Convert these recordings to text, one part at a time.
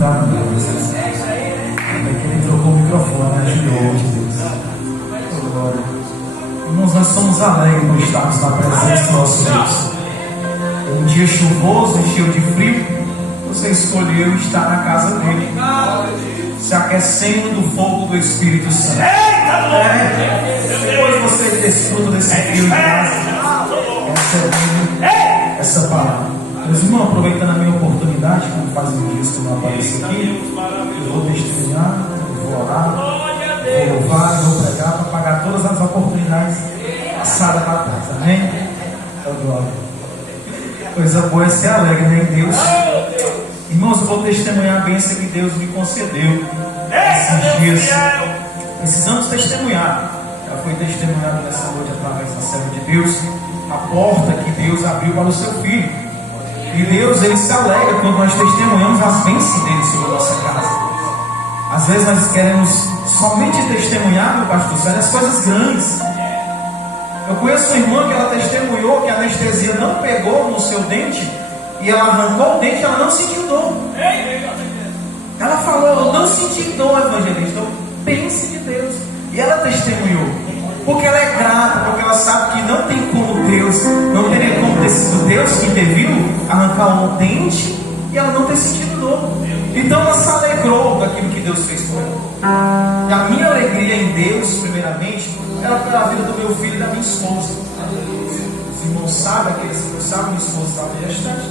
Tá, Deus. É que ele trocou o microfone, ajudou, Deus. Glória. Irmãos, nós somos alegres por estarmos na presença do nosso Deus. Um dia chuvoso, cheio de frio, você escolheu estar na casa dele, se aquecendo do fogo do Espírito Santo. Depois você desfruta desse frio de casa, recebendo essa palavra. Meus irmãos, aproveitando a minha oportunidade, como fazem dias que eu não apareço aqui, eu vou testemunhar, eu vou orar, vou louvar, vou pregar para pagar todas as oportunidades passadas para trás. Amém? Então, glória. Coisa boa é ser alegre, né, em Deus. Irmãos, eu vou testemunhar a bênção que Deus me concedeu esses dias. Precisamos testemunhar. Já foi testemunhado nessa noite através da serva de Deus, a porta que Deus abriu para o seu filho. E Deus, ele se alegra quando nós testemunhamos as bênçãos dele sobre a nossa casa. Às vezes nós queremos somente testemunhar, meu pastor Sérgio, as coisas grandes. Eu conheço uma irmã que ela testemunhou que a anestesia não pegou no seu dente e ela arrancou o dente e ela não sentiu dor. Ela falou, eu não senti dor, evangelista. Então, pense de Deus. E ela testemunhou. Porque ela é grata, porque ela sabe que não tem como Deus, não teria como ter sido Deus que interviu arrancar um dente e ela não ter sentido dor. Então ela se alegrou daquilo que Deus fez por ela. E a minha alegria em Deus, primeiramente, era pela vida do meu filho e da minha esposa. Os irmãos sabem, aqueles que não sabem, minha esposa estava gestante.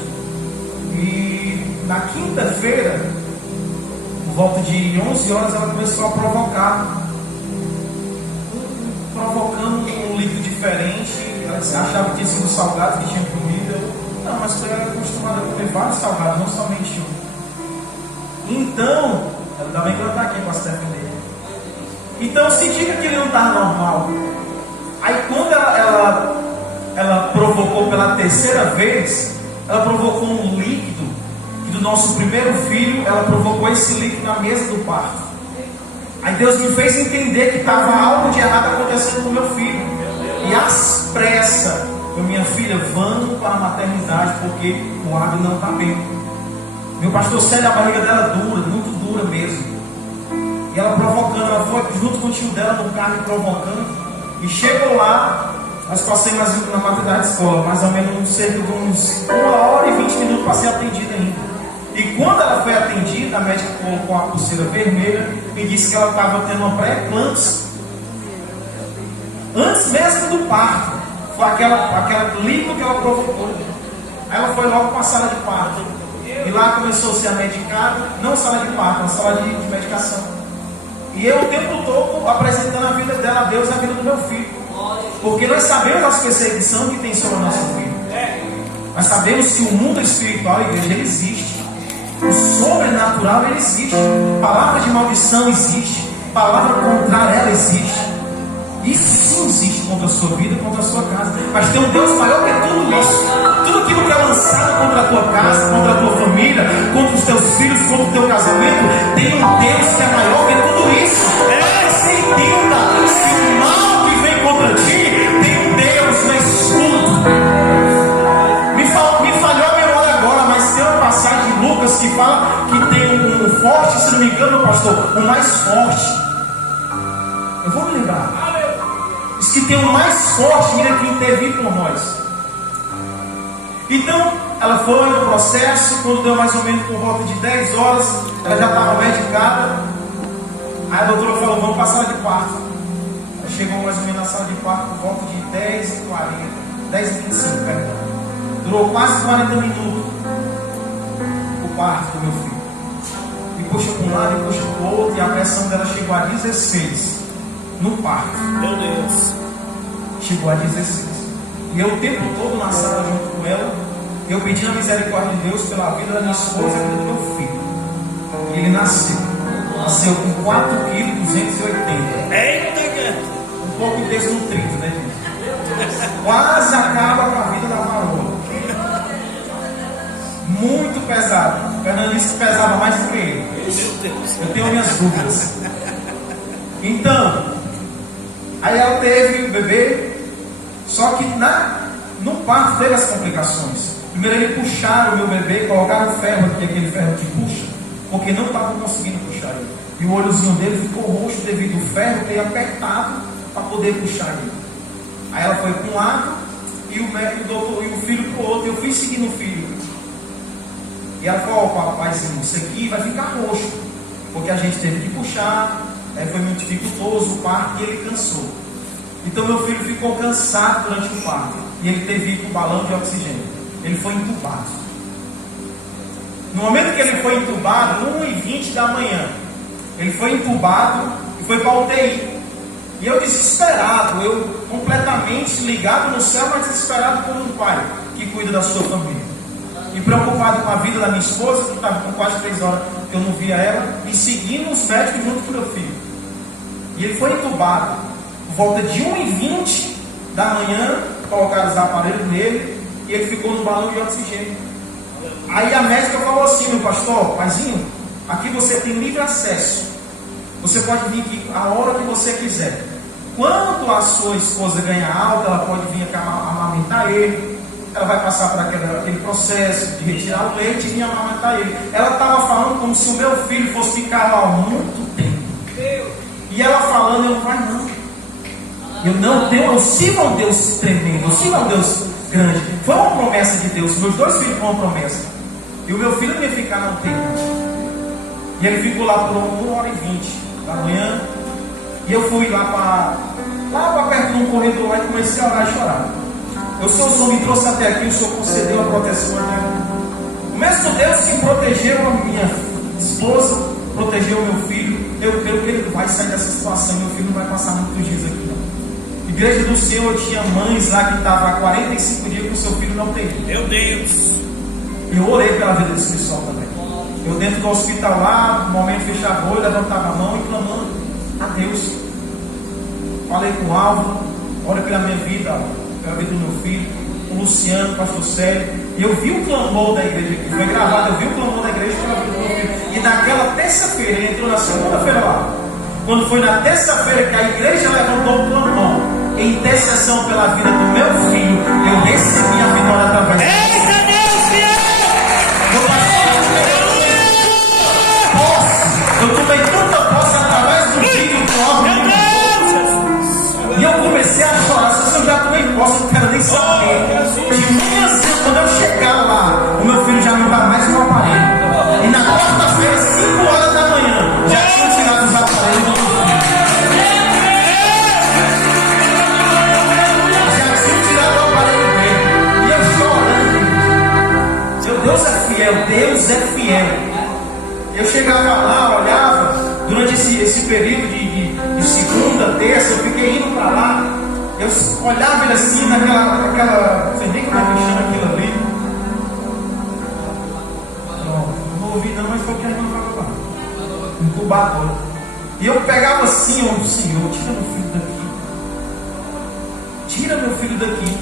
E na quinta-feira, por volta de 11 horas, ela começou a provocando um líquido diferente. Ela achava que tinha sido salgado, que tinha comida. Não, mas eu era acostumada a comer vários salgados, não somente um. Então, ainda bem que ela está aqui para se defender. Então eu senti que aquilo não estava normal. Aí quando ela provocou pela terceira vez, ela provocou um líquido, que do nosso primeiro filho, ela provocou esse líquido na mesa do parto. Aí Deus me fez entender que estava algo de errado acontecendo com meu filho. E às pressas, minha filha, vamos para a maternidade, porque o árbitro não está bem. Meu pastor Sérgio, a barriga dela dura, muito dura mesmo. E ela provocando, ela foi junto com o tio dela no carro provocando. E chegou lá, nós passamos na maternidade de escola, mais ou menos cerca de uns 1h20 para ser atendida ainda. E quando ela foi atendida, a médica colocou a pulseira vermelha e disse que ela estava tendo uma pré-eclâmpsia. Antes mesmo do parto, foi aquela líquido que ela provocou. Aí ela foi logo para a sala de parto. E lá começou a ser medicada, não sala de parto, uma sala de medicação. E eu o tempo todo apresentando a vida dela a Deus e a vida do meu filho. Porque nós sabemos as perseguições que tem sobre o nosso filho. Nós sabemos que o mundo espiritual, a igreja, ele existe. O sobrenatural, ele existe. Palavra de maldição existe. Palavra contrária, ela existe. Isso sim existe contra a sua vida e contra a sua casa. Mas tem um Deus maior que tudo isso. Tudo aquilo que é lançado contra a tua casa, contra a tua família, contra os teus filhos, contra o teu casamento, tem um Deus que é maior que tudo isso. Você entenda, se o mal que vem contra ti, tem um Deus no escudo. Me falhou a memória agora, mas tem uma passagem de Lucas que fala que tem um forte, se não me engano, pastor, o mais forte. Eu vou me lembrar. Diz que tem o mais forte, mira, que interviu por nós. Então, ela foi no processo. Quando deu mais ou menos por volta de 10 horas, ela já estava medicada. Aí a doutora falou, vamos para a sala de parto. Ela chegou mais ou menos na sala de parto por volta de 10h25, perdão. Durou quase 40 minutos o parto do meu filho. E puxa para um lado e puxa para o outro. E a pressão dela chegou a 16 no parto. Meu Deus. Chegou a 16. E eu o tempo todo na sala junto com ela, eu pedindo a misericórdia de Deus pela vida da minha esposa e a vida do meu filho. E ele nasceu com 4,280 kg. Eita, um pouco desnutrido, né, gente? Quase acaba com a vida da varoa. Muito pesado. O Fernando disse que pesava mais do que ele. Eu tenho minhas dúvidas. Então, aí ela teve o bebê. Só que no parto teve as complicações. Primeiro eles puxaram o meu bebê, colocaram o ferro aqui, aquele ferro que puxa, porque não estavam conseguindo puxar ele. E o olhozinho dele ficou roxo devido ao ferro ter apertado para poder puxar ele. Aí ela foi para um lado e o médico, doutor, e o filho para o outro. Eu fui seguindo o filho. E ela falou: ó, papaizinho, isso aqui vai ficar roxo, porque a gente teve que puxar, foi muito dificultoso o parto e ele cansou. Então meu filho ficou cansado durante o parto e ele teve que ir para o balão de oxigênio. Ele foi entubado. No momento que ele foi entubado, 1h20 da manhã, ele foi entubado e foi para a UTI. E eu desesperado, eu completamente ligado no céu, mas desesperado como um pai que cuida da sua família. E preocupado com a vida da minha esposa, que estava com quase 3 horas que eu não via ela, e seguindo os médicos junto com meu filho. E ele foi entubado. Por volta de 1h20 da manhã, colocaram os aparelhos nele e ele ficou no balão de oxigênio. Aí a médica falou assim: meu pastor, paizinho, aqui você tem livre acesso. Você pode vir aqui a hora que você quiser. Quando a sua esposa ganhar alta, ela pode vir aqui amamentar ele. Ela vai passar por aquele processo de retirar o leite e vir amamentar ele. Ela estava falando como se o meu filho fosse ficar lá há muito tempo. E ela falando: eu não vai não. Eu não tenho, eu sigo um Deus tremendo, eu sigo um Deus grande. Foi uma promessa de Deus. Meus 2 filhos foram uma promessa. E o meu filho não ia ficar não tem. E ele ficou lá por 1h20 da manhã. E eu fui lá para perto de um corredor lá e comecei a orar e chorar. O Senhor me trouxe até aqui, o Senhor concedeu a proteção até aqui. O mesmo Deus que protegeu a minha esposa, protegeu o meu filho. Eu creio que ele vai sair dessa situação. Meu filho não vai passar muitos dias aqui não. Igreja do Senhor, tinha mães lá que estavam há 45 dias com o seu filho não tem. Meu Deus! Eu orei pela vida desse pessoal também. Eu dentro do hospital lá, no momento fechava o olho, levantava a mão e clamando a Deus. Falei com o Álvaro, ora pela minha vida, pela vida do meu filho, com o Luciano, o pastor Célio. E eu vi o clamor da igreja aqui, foi gravado, eu vi o clamor da igreja pela vida do meu filho. E naquela terça-feira, ele entrou na segunda-feira lá. Quando foi na terça-feira que a igreja levantou o clamor em intercessão pela vida do meu filho, eu recebi a vitória através dele. Eita Deus, fiel! Eu tomei tanta posse através do filho do homem. E eu comecei a chorar. Se eu já tomei posse, eu não quero nem saber. De manhã, quando eu chegar lá, o meu filho já não vai mais no aparelho. E na quarta-feira, 5 horas da manhã, já tinha tirado os aparelhos do meu filho. Já tinha tirado o aparelho dele. E eu chorando. Meu Deus é fiel, Deus é fiel. Eu chegava lá, olhava, durante esse período de segunda, terça, eu fiquei indo para lá, eu olhava ele assim, naquela, não sei nem como é que chama aquilo ali. Não ouvi não, mas foi o que a irmã falou lá. Incubador. E eu pegava assim: ó, Senhor, tira meu filho daqui. Tira meu filho daqui.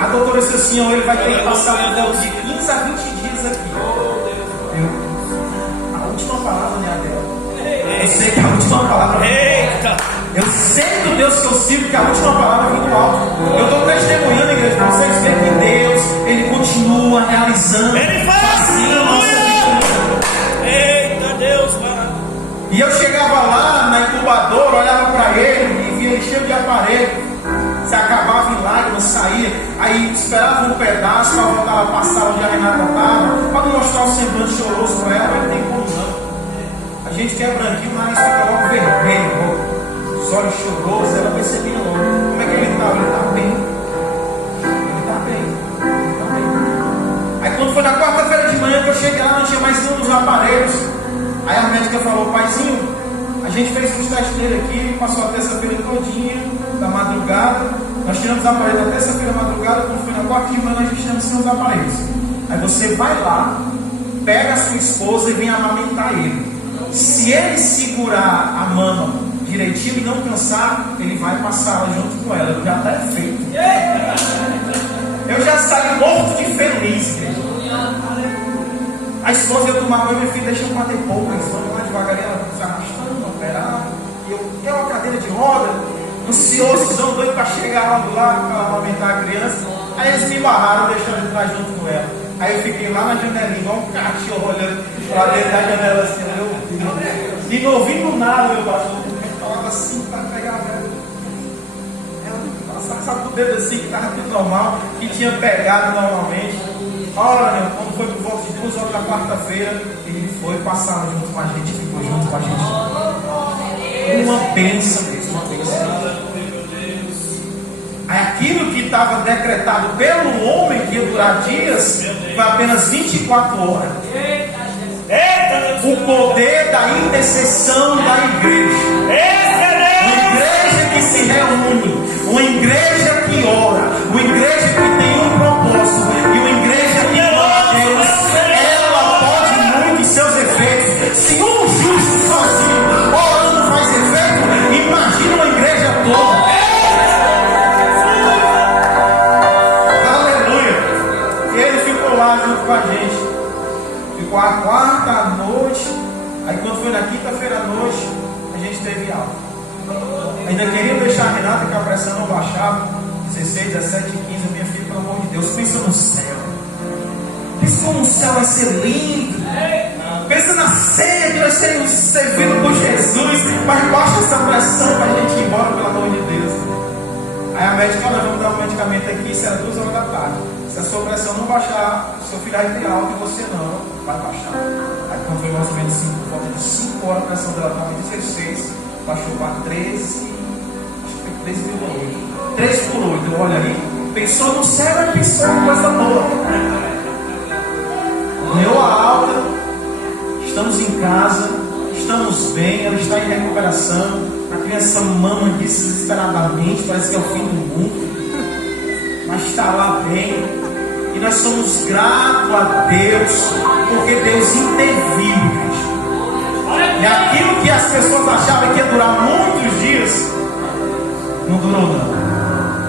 A doutora disse assim: ó, ele vai ter que passar de 15 a 20 dias aqui. A última palavra, né, Adel? Eu sei que a última palavra. Eita! Eu sei do Deus que eu sigo, que a última palavra vem do alto. Eu estou testemunhando, igreja, para vocês verem que Deus, Ele continua realizando. Ele faz! Fazendo a nossa vida. Eita Deus, mano! E eu chegava lá na incubadora, olhava para ele e via ele cheio de aparelho. Se acabava em lágrimas, saía. Aí esperava um pedaço para voltar a passar onde a Renata estava, para mostrar o semblante choroso para ela. Não tem como não. A gente que é branquinho, o nariz fica logo vermelho, os olhos chorosos. Ela percebia logo. Como é que ele estava? Ele está bem. Ele está bem. Ele está bem. Aí quando foi na quarta-feira de manhã que eu cheguei lá, não tinha mais nenhum dos aparelhos. Aí a médica falou: paizinho, a gente fez os testes dele aqui, passou a terça-feira todinha, da madrugada. Nós tiramos os aparelhos da terça-feira da madrugada. Quando foi na quarta de manhã, nós tiramos sem os aparelhos. Aí você vai lá, pega a sua esposa e vem amamentar ele. Se ele segurar a mama direitinho e não cansar, ele vai passar lá junto com ela. Já está feito. Eu já saí morto de feliz, querido. A esposa eu tomar banho, meu filho, deixa eu bater pouco. Vamos lá devagarinho, ela se arrastando, operar. E eu quero uma cadeira de roda, ansioso, doido para chegar lá para amamentar a criança. Aí eles me barraram, deixando eu entrar junto com ela. Aí eu fiquei lá na janelinha, igual um cachorro olhando. Lá dentro da janela assim, e não ouvindo nada, meu pastor. Ele falava assim para pegar a vela. Ela passava o dedo assim, que estava tudo normal, que tinha pegado normalmente. Olha, quando foi por volta de 2 horas da quarta-feira, ele foi passar junto com a gente, ficou junto com a gente. Uma bênção mesmo, uma bênção. Aquilo que estava decretado pelo homem, que ia durar dias, foi apenas 24 horas. O poder da intercessão da igreja. Uma igreja que se reúne, uma igreja que ora, uma igreja que tem um propósito, e uma igreja que ora a Deus, ela pode muito em seus efeitos. Se um justo sozinho orando faz efeito, imagina uma igreja toda. Junto com a gente, ficou a quarta à noite. Aí quando foi na quinta-feira à noite, a gente teve aula. Ainda queria deixar a Renata, que a pressão não baixava. 16, 17, 15, minha filha, pelo amor de Deus, pensa no céu. Pensa como o céu vai ser lindo. Pensa na ceia que vai ser servido por Jesus. Mas baixa essa pressão para a gente ir embora, pelo amor de Deus. Aí a médica, nós vamos dar um medicamento aqui, será 2 horas da tarde. Se a sua pressão não baixar, seu filho vai ter alta e você não, vai baixar. Aí quando foi mais ou menos por volta de 5 horas, a pressão dela estava em 16, baixou para 13, acho que foi 13,8. 3 por 8, olha aí, pensou no céu, mas pensou em coisa boa. Ganhou a alta, estamos em casa, estamos bem, ela está em recuperação, a criança mama desesperadamente, parece que é o fim do mundo, mas está lá bem. E nós somos gratos a Deus, porque Deus interviu, gente. E aquilo que as pessoas achavam que ia durar muitos dias, não durou não.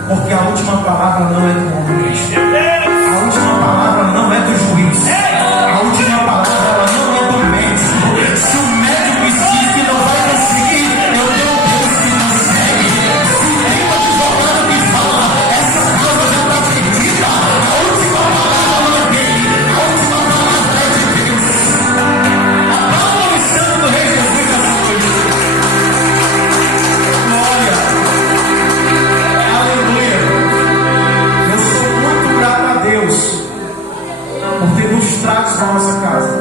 Porque a última palavra não é do homem, gente. A última palavra não é do juiz. A última palavra ela não é do médico. Se o médico diz que não vai conseguir, eu tenho Deus que consegue. Se tem um advogado que fala, essa causa já está perdida. A última palavra não é dele. A última palavra é de Deus. Aplauda o sangue do Rei Jesus nessa noite. Glória. Aleluia. Eu sou muito grato a Deus por ter nos trazido para a nossa casa.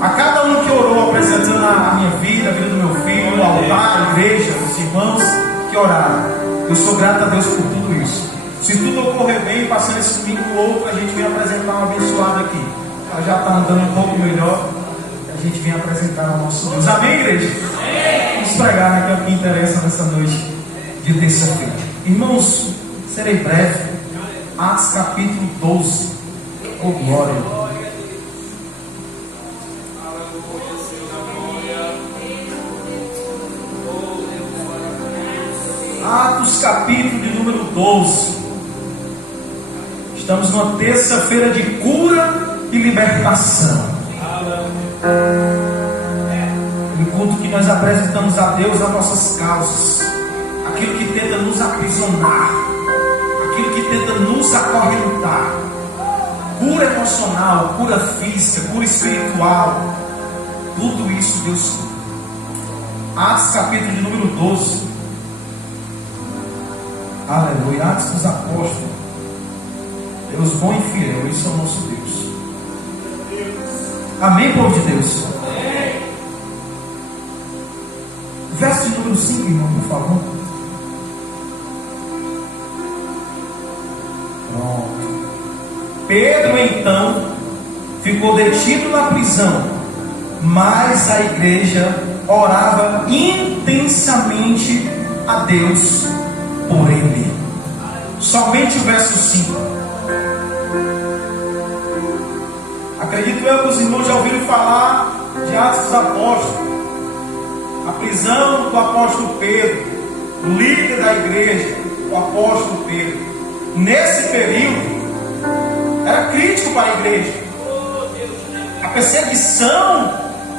A cada um que orou apresentando a minha vida, a vida do meu filho, o altar, a igreja, os irmãos que oraram, eu sou grato a Deus por tudo isso. Se tudo ocorrer bem, passando esse domingo outro, a gente vem apresentar um abençoado aqui. Ela já está andando um pouco melhor, a gente vem apresentar ao nosso Deus. Amém, igreja? Vamos pregar, né, que é o que interessa nessa noite de terça-feira. Irmãos, serei breve. Atos capítulo 12. Oh, glória. Atos capítulo de número 12. Estamos numa terça-feira de cura e libertação. No culto que nós apresentamos a Deus as nossas causas, aquilo que tenta nos aprisionar, aquilo que tenta nos acorrentar. Cura emocional, cura física, cura espiritual. Tudo isso Deus cura. Atos capítulo de número 12. Aleluia. Atos dos Apóstolos. Deus bom e fiel, isso é o nosso Deus. Amém, povo de Deus? Amém. Verso de número 5, irmão, por favor. Pronto. Pedro então ficou detido na prisão, mas a igreja orava intensamente a Deus por ele. Somente o verso 5. Acredito eu que os irmãos já ouviram falar de Atos dos Apóstolos, a prisão do apóstolo Pedro, o líder da igreja, o apóstolo Pedro. Nesse período era crítico para a igreja. A perseguição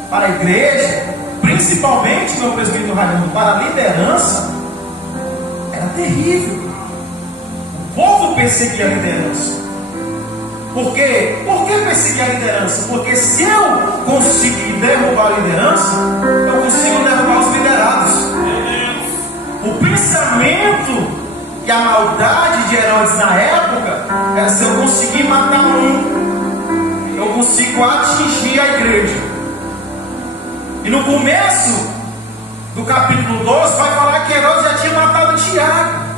para a igreja, principalmente, meu presbítero Raimundo, para a liderança, era terrível. O povo perseguia a liderança. Por quê? Por que perseguir a liderança? Porque se eu conseguir derrubar a liderança, eu consigo derrubar os liderados. O pensamento e a maldade de Herodes na época era: se eu conseguir matar um, eu consigo atingir a igreja. E no começo do capítulo 12 vai falar que Herodes já tinha matado Tiago.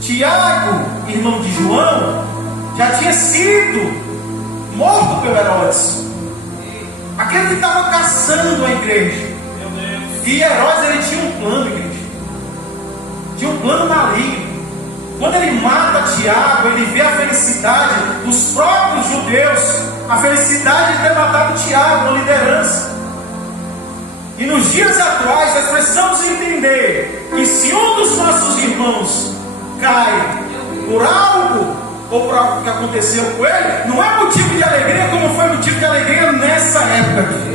Tiago, irmão de João, já tinha sido morto pelo Herodes, aquele que estava caçando a igreja. E Herodes, ele tinha um plano, igreja. Tinha um plano maligno. Quando ele mata Tiago, ele vê a felicidade dos próprios judeus, a felicidade de ter matado Tiago na liderança. E nos dias atuais nós precisamos entender que se um dos nossos irmãos cai por algo, ou por algo que aconteceu com ele, não é motivo de alegria como foi motivo de alegria nessa época aqui.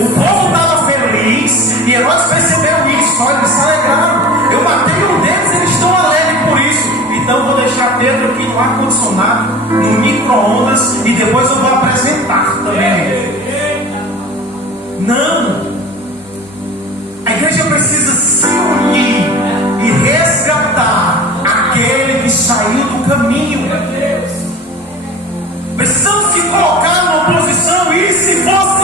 O povo estava feliz e Herodes percebeu isso. Olha, eles se alegraram. Eu matei um deles, eles estão alegres por isso. Então vou deixar Pedro aqui no ar-condicionado, no micro-ondas, e depois eu vou apresentar também. Não! A igreja precisa se unir e resgatar aquele que saiu do caminho. Precisamos se colocar numa posição. E se fosse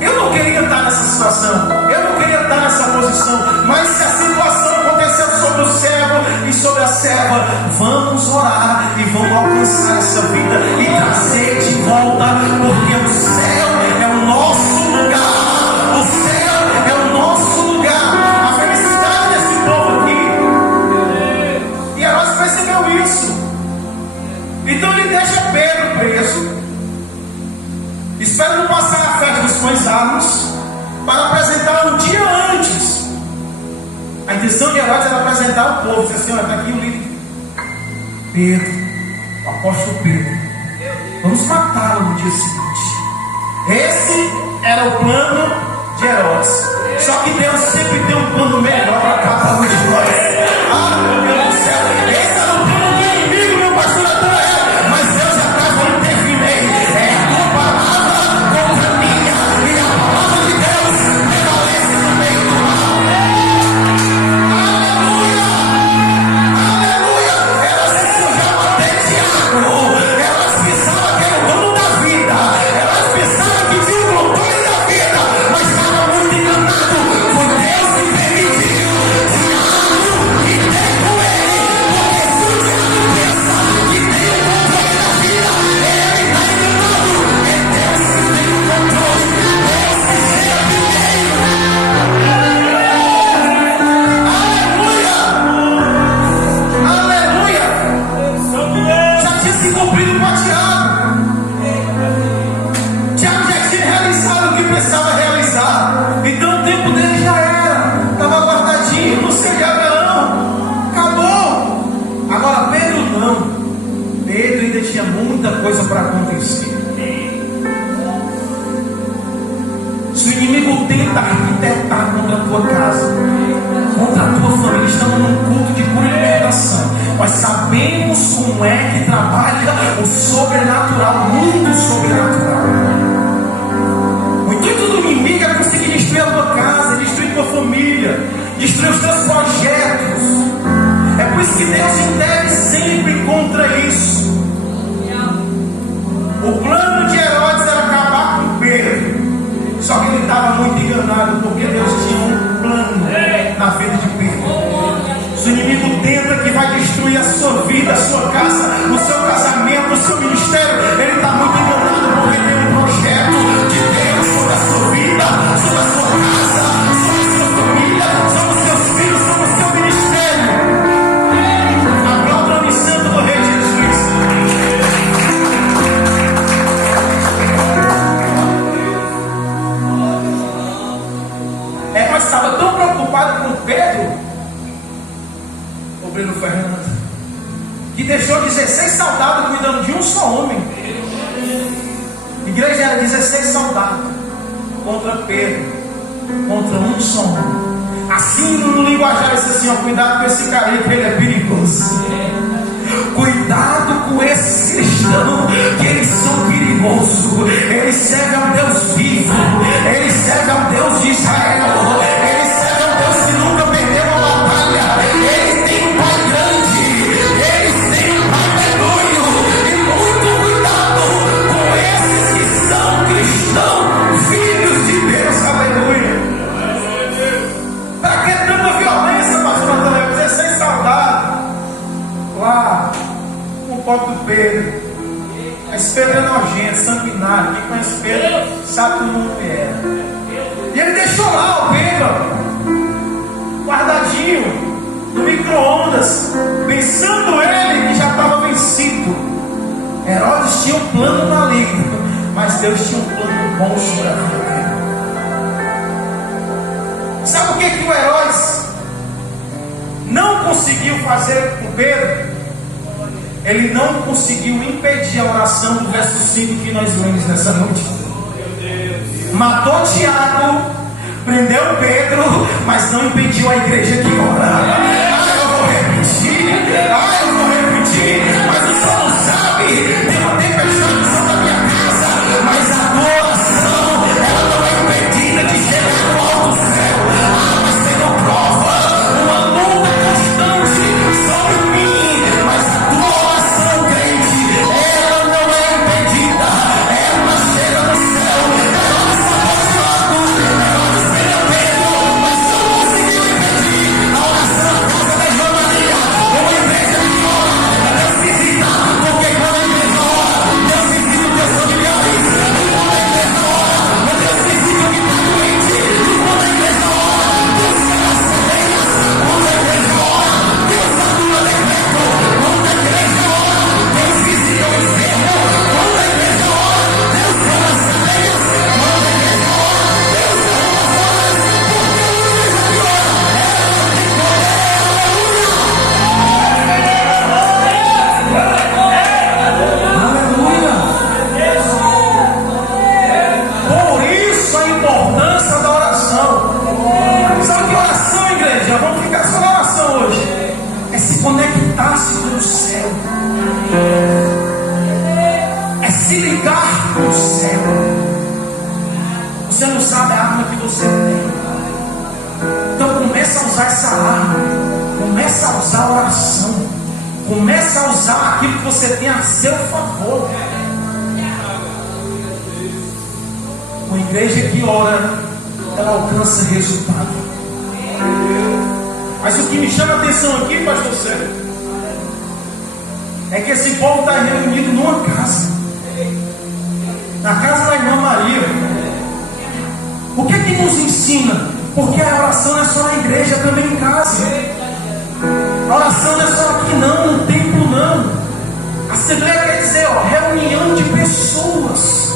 eu não queria estar nessa situação, eu não queria estar nessa posição. Mas se a situação aconteceu sobre o servo e sobre a serva, vamos orar e vamos alcançar essa vida e trazer de volta, porque o céu é o nosso lugar. O céu é o nosso lugar. A felicidade desse povo aqui. E Herodes percebeu isso. Então ele deixa Pedro preso. Espera não passar a festa dos pães armos para apresentar um dia antes. A intenção de Herodes era apresentar o povo. Dizer assim: olha, está aqui o livro. Pedro, o apóstolo Pedro. Vamos matá-lo no dia seguinte. Esse era o plano de Herodes. Só que Deus sempre tem um plano melhor para cada um de nós. Ah, meu Deus do céu. Esse era o plano do inimigo, meu pastor Antônio. Mas Deus já está falando: terminei. É a tua palavra contra a minha. E a palavra de Deus prevalece no meio do mal. Aleluia! Aleluia! Elas sujavam até Tiago. Elas pensavam que era o dono da vida. Elas pensavam que tinha o controle da vida. Mas estava muito enganado. Foi Deus que permitiu Tiago e tem com ele. Porque se o Tiago pensa que tem o controle da vida, ele está enganado. É Deus que tem o controle. Deus que sempre tem. Aleluia! Aleluia! Já tinha se cumprido com Tiago. Tiago já tinha realizado o que precisava realizar. Então o tempo dele já era. Estava guardadinho, não seria não. Acabou. Agora Pedro não. Pedro ainda tinha muita coisa para acontecer. Se o inimigo tenta arquitetar contra a tua casa, contra a tua família, estamos num culto de cura e libertação. Nós sabemos como é que trabalha o sobrenatural, o mundo sobrenatural. O intuito do inimigo é conseguir destruir a tua casa, destruir a tua família, destruir os teus projetos. É por isso que Deus intervém sempre contra isso. O plano de Herodes era acabar com Pedro. Só que ele estava muito enganado, porque Deus tinha um plano na vida de Pedro. Se o inimigo tenta que vai destruir a sua vida, a sua casa, o seu casamento, o seu ministério, ele está muito enganado, porque tem um projeto de Deus sobre a sua vida, sobre a sua casa, sobre a sua família, sobre os seus filhos, sobre o seu ministério. Aplauda o nome santo do Rei Jesus Cristo. Mas estava tão preocupado com Pedro, obreiro Fernando, que deixou 16 soldados cuidando de um só homem. A igreja era 16 soldados contra Pedro, contra um só homem. Assim no linguajar disse assim: ó, cuidado com esse cara aí, que ele é perigoso. cuidado com esses cristãos, que eles são perigosos. Eles servem ao Deus vivo, eles servem ao Deus de Israel, eles servem ao Deus que nunca perdeu uma batalha. Eles têm um pai grande, eles têm um pai medonho. E muito cuidado com esses que são cristãos, filhos de Deus. Aleluia. Para que tanta violência, pastor Antônio? 16 soldados lá com o copo do Pedro. Esse Pedro é nojento, sanguinário. Quem conhece Pedro sabe como que é. E ele deixou lá o Pedro guardadinho no micro-ondas, pensando ele que já estava vencido. Herodes tinha um plano maligno, mas Deus tinha um plano bom sobre a vida dele. Sabe o que o Herodes não conseguiu fazer com Pedro? Ele não conseguiu impedir a oração do verso 5 que nós lemos nessa noite. Matou Tiago, prendeu Pedro, mas não impediu a igreja que ora. Eu vou repetir, mas o senhor não sabe. Tem uma tempestade sobre a minha casa, mas a tua oração, ela não é impedida de chegar no alto céu. Mas Senhor, prova uma luta constante sobre mim, mas a tua oração, crente, ela não é impedida. Ela chega no céu. Conectar-se com o céu, é se ligar com o céu. Você não sabe a arma que você tem, então começa a usar essa arma, começa a usar a oração, começa a usar aquilo que você tem a seu favor. Uma igreja que ora, ela alcança resultado. Mas o que me chama a atenção aqui, pastor Sérgio, é que esse povo está reunido numa casa, na casa da irmã Maria. O que é que nos ensina? Porque a oração não é só na igreja, também em casa. A oração não é só aqui não, no templo não. A Assembleia quer dizer, reunião de pessoas.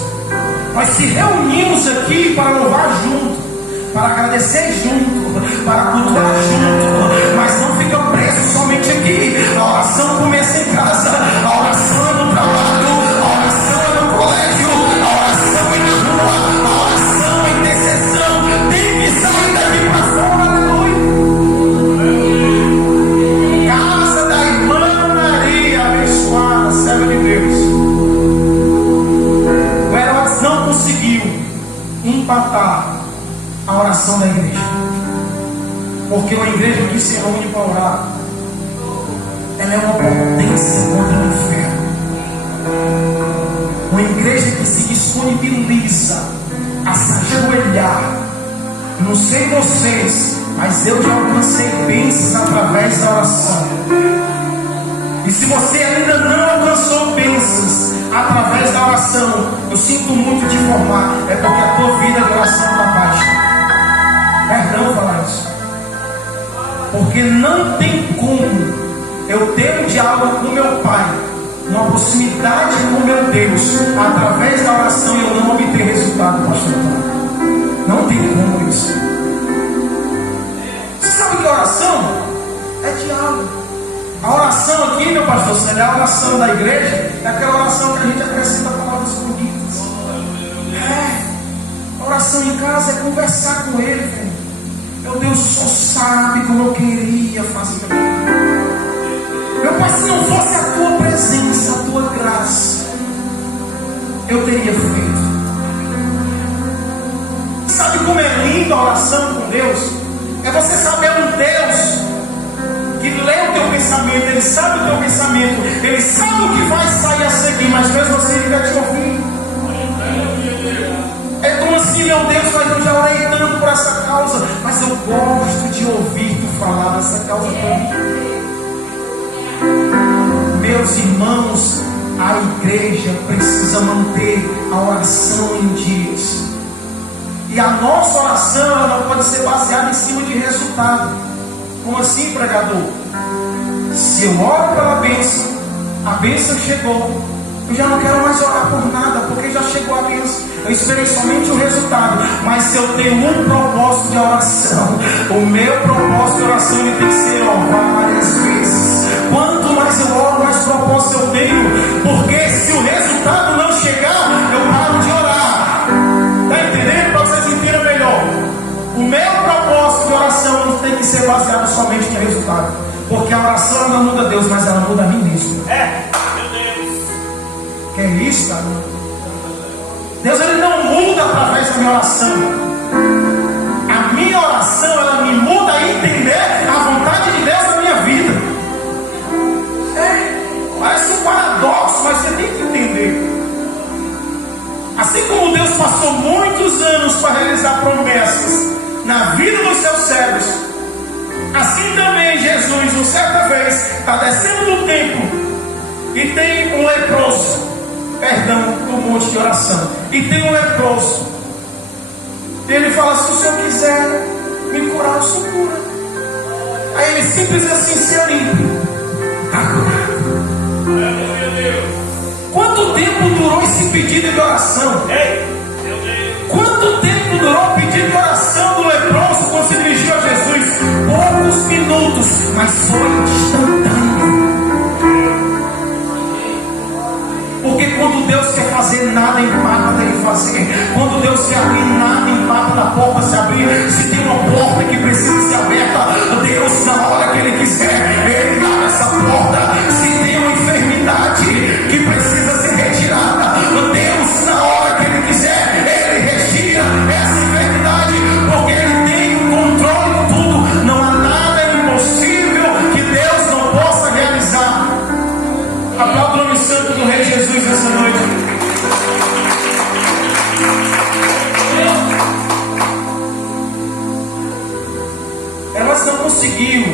Nós se reunimos aqui para louvar junto, para agradecer junto, para cultuar junto, mas não fica preso somente aqui. A oração começa em casa, a oração é no trabalho, a oração é no colégio, a oração é na rua, a oração é intercessão. Tem que sair daqui para fora, aleluia. Casa da irmã Maria, abençoada, serva de Deus. O Herodes não conseguiu empatar a oração da igreja, porque uma igreja que se reúne para orar, ela é uma potência contra o inferno. Uma igreja que se disponibiliza a se ajoelhar. Não sei vocês, mas eu já alcancei bênçãos através da oração. E se você ainda não alcançou bênçãos através da oração, eu sinto muito te informar, é porque a tua vida de oração está baixa. Perdão falar isso, porque não tem como eu ter um diálogo com meu Pai, uma proximidade com meu Deus, através da oração, e eu não obter resultado, pastor. Não tem como isso. Você sabe que oração é diálogo. A oração aqui, meu pastor, se é a oração da igreja, é aquela oração que a gente acrescenta palavras bonitas. A oração em casa é conversar com Ele, velho. Meu Deus, o Senhor sabe como eu queria fazer. Meu Pai, se não fosse a tua presença, eu teria feito. Sabe como é linda a oração com Deus? É você saber um Deus que lê o teu pensamento, Ele sabe o teu pensamento, Ele sabe o que vai sair a seguir, mas mesmo assim Ele vai te ouvir. É como assim, meu Deus, mas eu já orei tanto por essa causa, mas eu gosto de ouvir tu falar dessa causa para mim. Meus irmãos, a igreja precisa manter a oração em dias. E a nossa oração, ela não pode ser baseada em cima de resultado. Como assim, pregador? Se eu oro pela bênção, a bênção chegou, eu já não quero mais orar por nada, porque já chegou a bênção. Eu esperei somente o resultado. Mas se eu tenho um propósito de oração, o meu propósito de oração ele tem que ser várias vezes. Quanto mais eu oro, mais propósito eu tenho. Porque se o resultado não chegar, eu paro de orar. Está entendendo? Para vocês entenderem melhor. O meu propósito de oração não tem que ser baseado somente em resultado. Porque a oração ela não muda Deus, mas ela muda a mim mesmo. Meu Deus. Que é isso, cara? Deus ele não muda através da minha oração. A minha oração ela me muda a entender a vontade de Deus na minha vida. Parece um paradoxo, mas você tem que entender. Assim como Deus passou muitos anos para realizar promessas na vida dos seus servos, assim também Jesus, uma certa vez, está descendo do templo e tem um leproso, do monte de oração, e tem um leproso. E ele fala: se o Senhor quiser me curar, o Senhor cura. Aí ele simples assim se limpa, está curado. Quanto tempo durou esse pedido de oração? Quanto tempo durou o pedido de oração do leproso quando se dirigiu a Jesus? Poucos minutos, mas foi instantâneo. Porque quando Deus quer fazer, nada empata dele fazer. Quando Deus quer abrir, nada empata da porta se abrir. Se tem uma porta que precisa ser aberta, Deus, na hora que Ele quiser, Ele abre essa porta. Se tem uma enfermidade que precisa ser retirada, Deus, na hora que Ele quiser, Ele retira essa enfermidade. Porque Ele tem o controle de tudo. Não há nada impossível que Deus não possa realizar. Aplauda o nome santo do Rei Jesus nessa noite. Elas não conseguiu.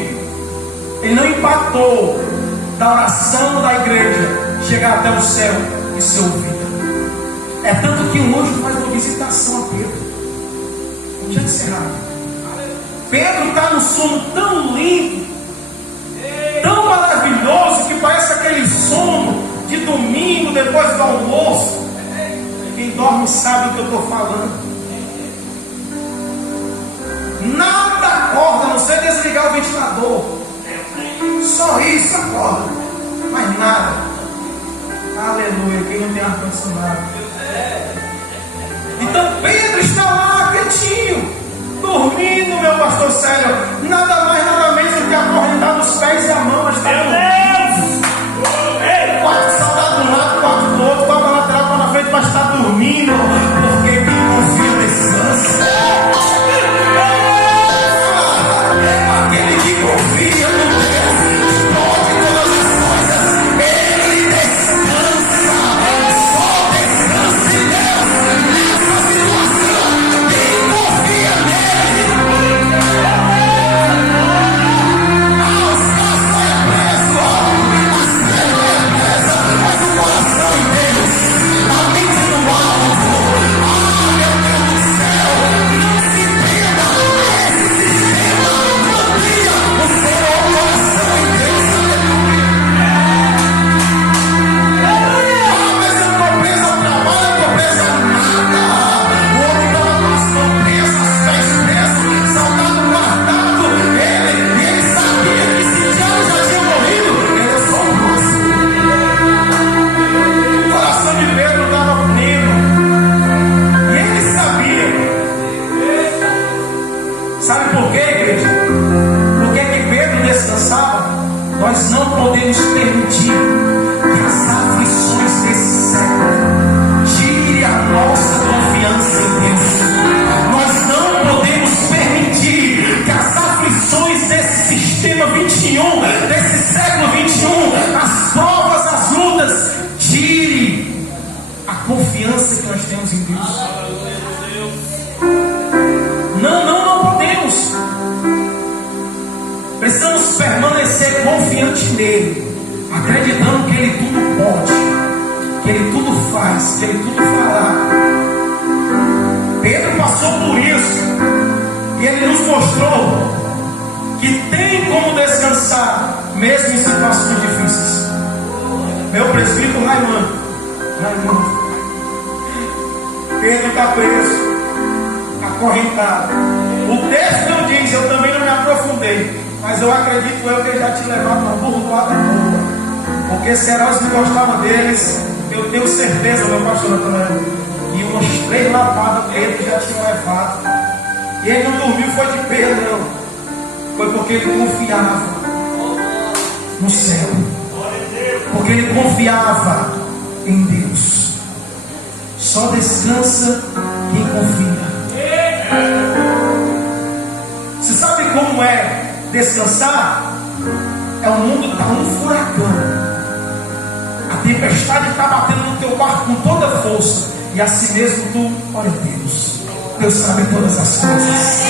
Ele não empatou da oração da igreja chegar até o céu e ser ouvida. É tanto que um anjo faz uma visitação a Pedro. Vamos já encerrar. Pedro está num sono tão lindo, tão maravilhoso, que parece aquele sono de domingo depois do almoço. Quem dorme sabe o que eu estou falando. Nada acorda, a não ser desligar o ventilador. Só isso acorda, mas nada. Aleluia, quem não tem ar-condicionado. Então Pedro está lá quietinho, dormindo, meu pastor Célio. Nada mais, nada menos do que acorrentar os pés e a mão. Mas está dormindo. Quatro soldados de um lado, quatro do outro, quatro na lateral, quatro na frente, mas está dormindo. Porque quem confia descansa. Aquele que confia no Deus pode todas as coisas, ele descansa. Só descansa em Deus nessa situação. Quem confia nele, aos nossos é preso. filhos. Não podemos. Precisamos permanecer confiante nele, acreditando que ele tudo pode, que ele tudo faz, que ele tudo fará. Pedro passou por isso e ele nos mostrou que tem como descansar mesmo em situações difíceis. Meu presbítero Raimundo, Pedro está preso, acorrentado. O texto não diz, eu também não me aprofundei, mas eu acredito que ele já tinha levado uma burdoada boa, porque se Herodes não gostava deles, eu tenho certeza, meu pastor Antônio, que umas 3 lapadas Pedro já tinha levado. E ele não dormiu, foi de Pedro, não. Foi porque ele confiava no céu, porque ele confiava em Deus. Só descansa quem confia. Você sabe como é descansar? É o mundo está um furacão. A tempestade está batendo no teu quarto com toda a força. E assim mesmo tu, olha Deus. Deus sabe todas as coisas.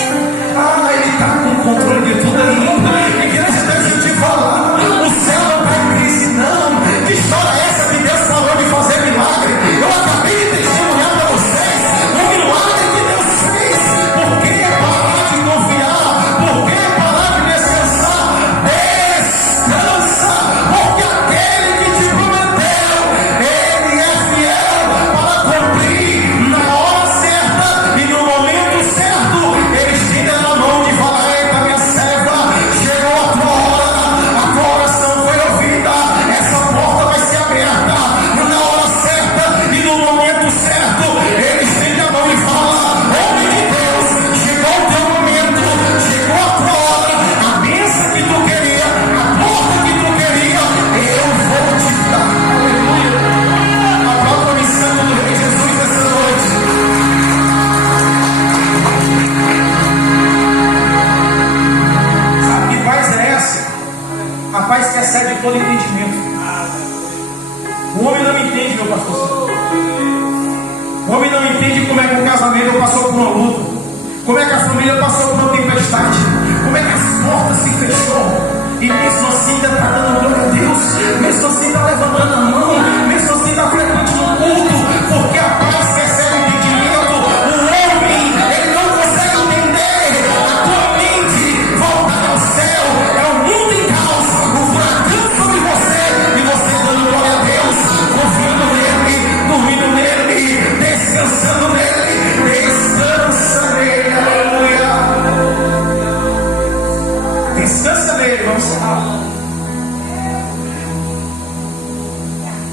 Ele está com o controle de tudo ainda. Igreja, deixa eu te falar. O céu não está em crise, não. Que história é essa que Deus falou de fazer milagre? Eu acabei de testemunhar para vocês o milagre que Deus fez. Por que parar de confiar? Por que parar de descansar? Descansa, porque aquele que te prometeu, ele é fiel para cumprir na hora certa e no momento certo. Ele estende na mão de falar: eita, minha serva, chegou a tua oração foi ouvida, essa porta vai ser aberta na hora certa e no momento certo. Ele estende a mão e fala: homem de Deus, chegou o teu momento, chegou a tua hora, a bênção que tu queria, a porta que tu queria, eu vou te dar. Aleluia. Aplauda o santo do Rei Jesus essa noite. Sabe que paz é essa? A paz que excede todo entendimento. O homem não entende, meu pastor. O homem não entende como é que o casamento passou por uma luta, como é que a família passou por uma tempestade, como é que as portas se fechou. E mesmo assim ainda está dando glória a Deus, mesmo assim está levantando a mão, mesmo assim está frequente no culto, porque a paz que excede o entendimento. O homem, ele não consegue entender. A tua mente voltar ao céu, é o mundo em caos, o furacão sobre você, e você dando glória a Deus, confiando nele, dormindo nele, descansando nele. Descansa nele, aleluia. Descansa nele, vamos falar.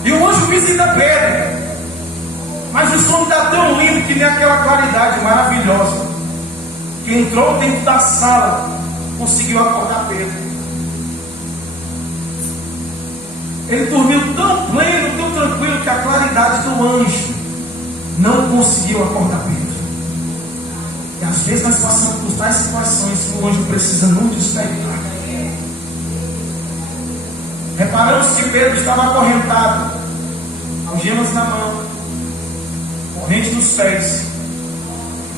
E o anjo visita Pedro, mas o som está tão lindo que nem aquela claridade maravilhosa que entrou dentro da sala conseguiu acordar Pedro. Ele dormiu tão pleno, tão tranquilo, que a claridade do anjo não conseguiu acordar Pedro. E às vezes nós passamos por tais situações que o anjo precisa nos despertar. Reparamos que Pedro estava acorrentado, algemas na mão, corrente nos pés.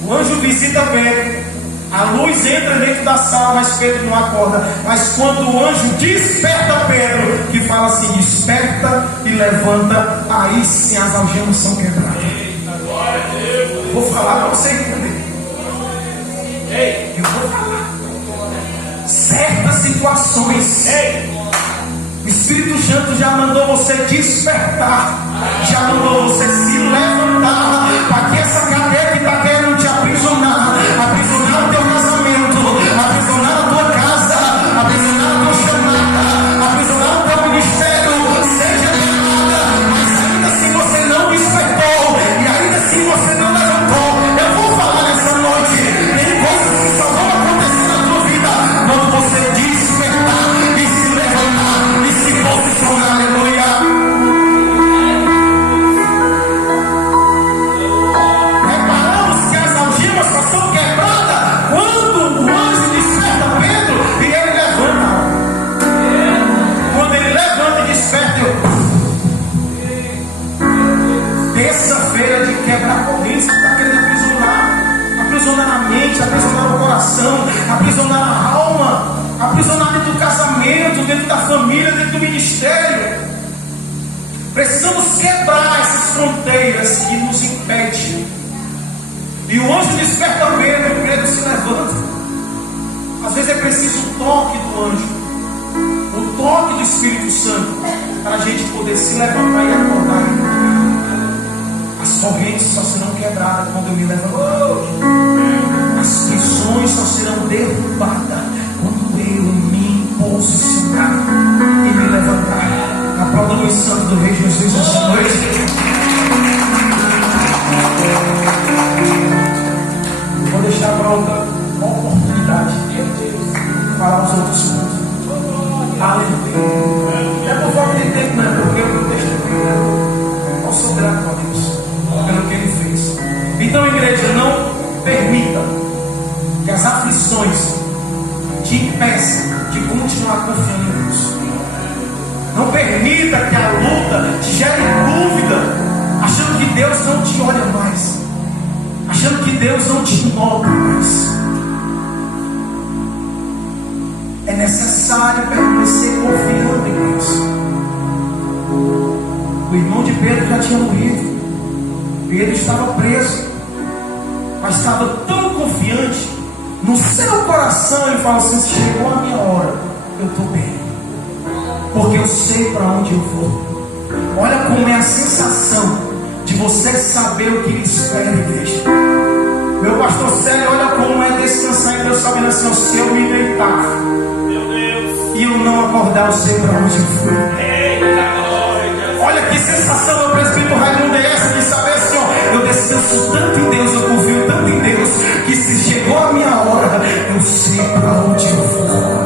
O anjo visita Pedro, a luz entra dentro da sala, mas Pedro não acorda. Mas quando o anjo desperta Pedro, que fala assim: desperta e levanta, aí sim as algemas são quebradas. Vou falar para você entender. Eu vou falar. Certas situações, o Espírito Santo já mandou você despertar, já mandou você se levantar, para que essa cadeia que está querendo te aprisionar, aprisionar o teu casamento, aprisionar a tua casa, aprisionar a tua chamada, aprisionar o teu ministério, seja quebrada. Mas ainda assim você não despertou, e ainda assim você não levantou. Eu vou falar nessa noite, tem coisas que só vão acontecer na tua vida quando você despertar e se levantar e se posicionar. Aleluia. Reparamos que as algemas só são quebradas quando o anjo desperta Pedro e ele levanta. Quando ele levanta e desperta, terça-feira de quebrar correntes que está querendo aprisionar a mente, aprisionar o coração, aprisionar a alma, aprisionar dentro do casamento, dentro da família, dentro do ministério. Precisamos quebrar essas fronteiras que nos impedem. E o anjo desperta Pedro, e Pedro se levanta. Às vezes é preciso o toque do anjo, o toque do Espírito Santo, para a gente poder se levantar e acordar. As correntes só serão quebradas quando eu me levantar. As prisões só serão derrubadas quando eu me posicionar e me levantar. Aplauda o santo do Rei Jesus esta noite. Vou deixar para outra oportunidade falar os outros pontos. Aleluia. É por falta de tempo, não é? Porque eu testemunho. Eu sou grato a Deus pelo que Ele fez. Então, igreja, não permita que as aflições te impeçam de continuar confiando em Deus. Não permita que a luta te gere dúvida, achando que Deus não te olha mais, achando que Deus não te nota mais. É necessário permanecer confiando em Deus. O irmão de Pedro já tinha morrido. Pedro estava preso, mas estava tão confiante no seu coração. Ele falou assim: chegou a minha hora, eu estou bem, porque eu sei para onde eu vou. Olha como é a sensação de você saber o que lhe espera, igreja. Meu pastor Célio, olha como é descansar em Deus, sabendo assim: se eu me deitar e eu não acordar, eu sei para onde eu fui. Olha que sensação, meu presbítero Raimundo, é essa de saber assim: eu descanso tanto em Deus, eu confio tanto em Deus, que se chegou a minha hora, eu sei para onde eu vou.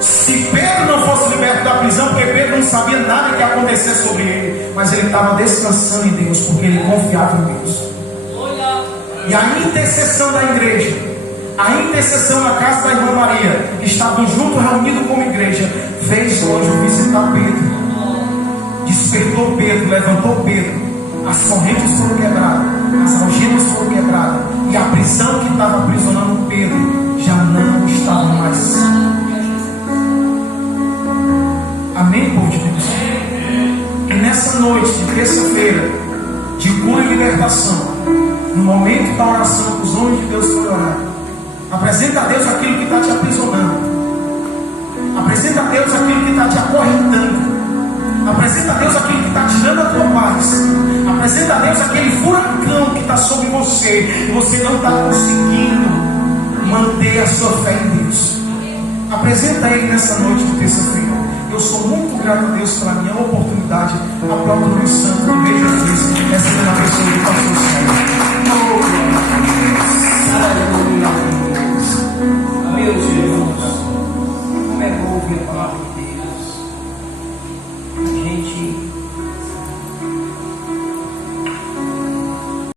Se Pedro não fosse liberto da prisão, porque Pedro não sabia nada que ia acontecer sobre ele, mas ele estava descansando em Deus, porque ele confiava em Deus. E a intercessão da igreja, a intercessão na casa da irmã Maria, que estavam juntos, reunidos como igreja, fez o anjo visitar Pedro, despertou Pedro, levantou Pedro. As correntes foram quebradas, as algemas foram quebradas, e a prisão que estava aprisionando Pedro já não estava mais. Amém, povo de Deus? E nessa noite de terça-feira, de cura e libertação, no momento da oração que os homens de Deus foram orar, apresenta a Deus aquilo que está te aprisionando, apresenta a Deus aquilo que está te acorrentando, apresenta a Deus aquilo que está tirando a tua paz, apresenta a Deus aquele furacão que está sobre você e você não está conseguindo manter a sua fé em Deus. Apresenta Ele nessa noite de terça-feira. Eu sou muito grato a Deus pela minha oportunidade. Aplaudo o nome santo do Rei Jesus. Essa é a pessoa do pastor Célio.